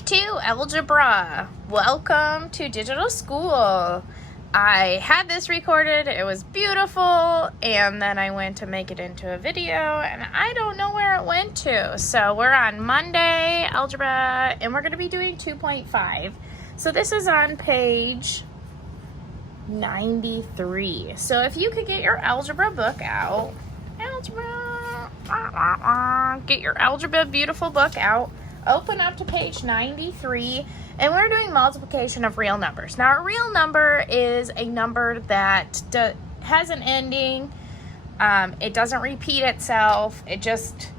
Week 2 Algebra. Welcome to digital school. I had this recorded, it was beautiful, and then I went to make it into a video, and I don't know where it went to. So we're on Monday, Algebra, and we're going to be doing 2.5. So this is on page 93. So if you could get your algebra book out, get your algebra beautiful book out, open up to page 93, and we're doing multiplication of real numbers. Now, a real number is a number that has an ending. It doesn't repeat itself. It doesn't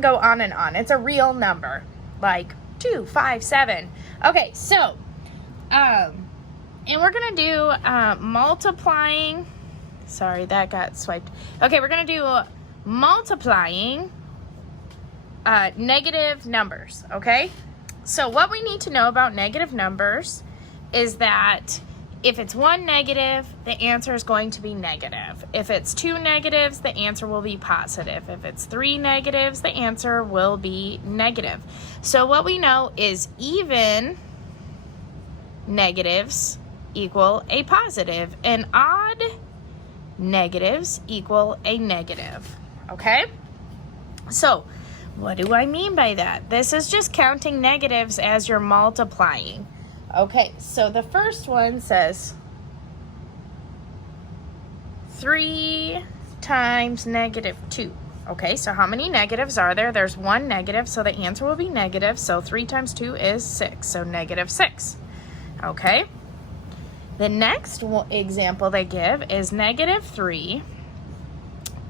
go on and on. It's a real number, like 2, 5, 7. Okay, so, and we're going to do multiplying. Sorry, that got swiped. Okay, we're going to do multiplying negative numbers, okay? So what we need to know about negative numbers is that if it's one negative, the answer is going to be negative. If it's two negatives, the answer will be positive. If it's three negatives, the answer will be negative. So what we know is even negatives equal a positive, and odd negatives equal a negative, okay? So what do I mean by that? This is just counting negatives as you're multiplying. Okay, so the first one says 3 times negative 2. Okay, so how many negatives are there? There's one negative, so the answer will be negative. So 3 times 2 is 6, so negative 6. Okay, the next example they give is negative 3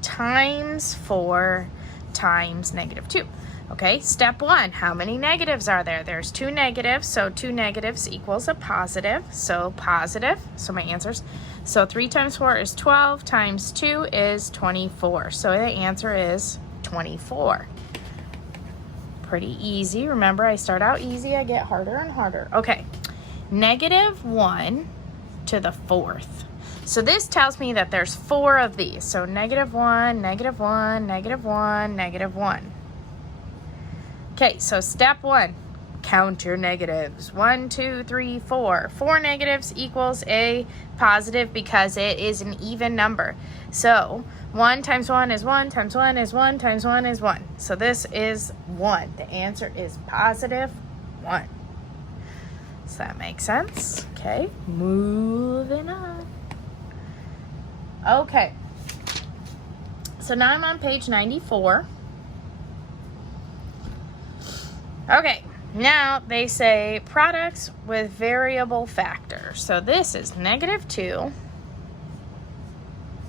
times 4 times negative 2. Okay, step 1, how many negatives are there? There's 2 negatives, so 2 negatives equals a positive, so positive, so my answer's, so 3 times 4 is 12, times 2 is 24, so the answer is 24. Pretty easy. Remember, I start out easy, I get harder and harder. Okay, negative 1 to the 4th. So this tells me that there's 4 of these. So negative 1, negative 1, negative 1, negative 1. Okay, so step 1, count your negatives. 1, 2, 3, 4. 4 negatives equals a positive because it is an even number. So 1 times 1 is 1, times 1 is 1, times 1 is 1. So this is 1. The answer is positive 1. Does that make sense? Okay, moving on. Okay, so now I'm on page 94. Okay, now they say products with variable factors. So this is negative 2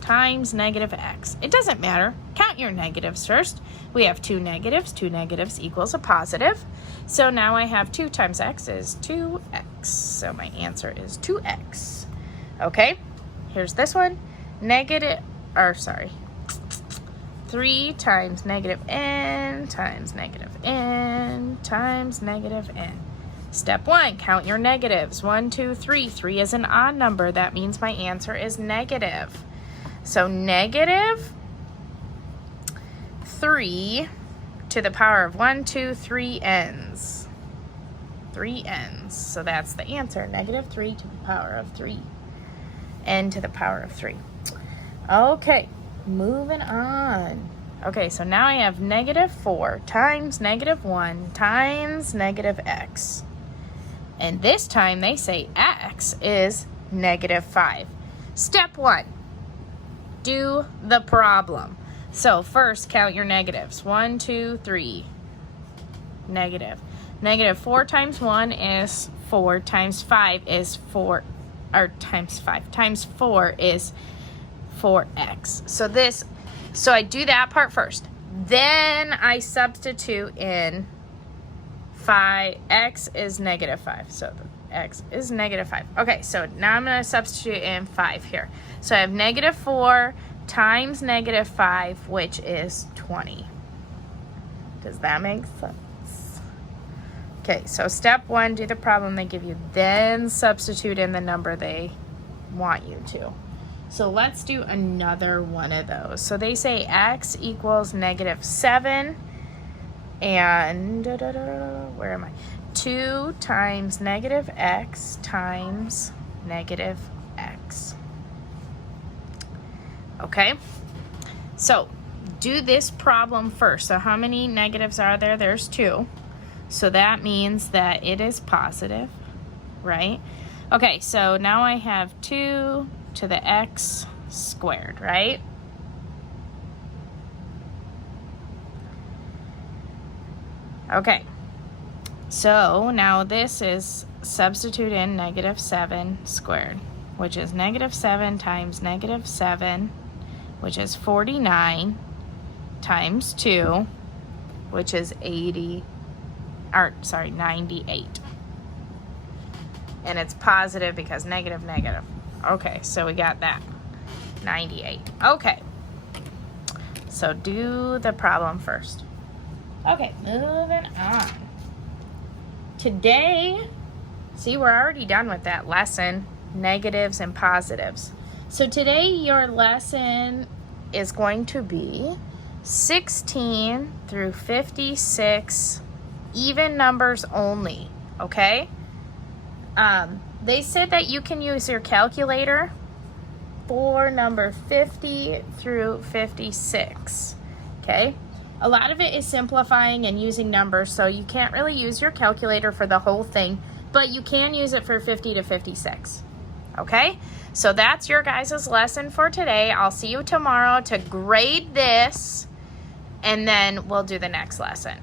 times negative x. It doesn't matter. Count your negatives first. We have 2 negatives. 2 negatives equals a positive. So now I have 2 times x is 2x. So my answer is 2x. Okay, here's this one. 3 times negative n times negative n times negative n. Step 1, count your negatives. 1, 2, 3. 3 is an odd number. That means my answer is negative. So negative 3 to the power of 1, 2, 3 n's. 3 n's. So that's the answer. Negative 3 to the power of 3. N to the power of 3. Okay, moving on. Okay, so now I have negative 4 times negative 1 times negative x. And this time they say x is negative 5. Step 1, do the problem. So first, count your negatives. 1, 2, 3. Negative. Negative 4 times 1 is 4, times 5 is 4, or times 5, times 4 is 4x. So I do that part first. Then I substitute in 5x is negative 5. So x is negative 5. Okay, so now I'm going to substitute in 5 here. So I have negative 4 times negative 5, which is 20. Does that make sense? Okay, so step 1, do the problem they give you, then substitute in the number they want you to. So let's do another one of those. So they say x equals negative 7 And where am I? 2 times negative x times negative x. Okay, so do this problem first. So how many negatives are there? There's 2. So that means that it is positive, right? Okay, so now I have 2 to the x squared, right? Okay, so now this is substitute in negative 7 squared, which is negative 7 times negative 7, which is 49, times 2, which is 98. And it's positive because negative, negative. Okay, so we got that, 98. Okay, so do the problem first. Okay, moving on. Today, see, we're already done with that lesson, negatives and positives. So today your lesson is going to be 16 through 56, even numbers only, okay? They said that you can use your calculator for number 50 through 56, okay? A lot of it is simplifying and using numbers, so you can't really use your calculator for the whole thing, but you can use it for 50 to 56, okay? So that's your guys' lesson for today. I'll see you tomorrow to grade this, and then we'll do the next lesson.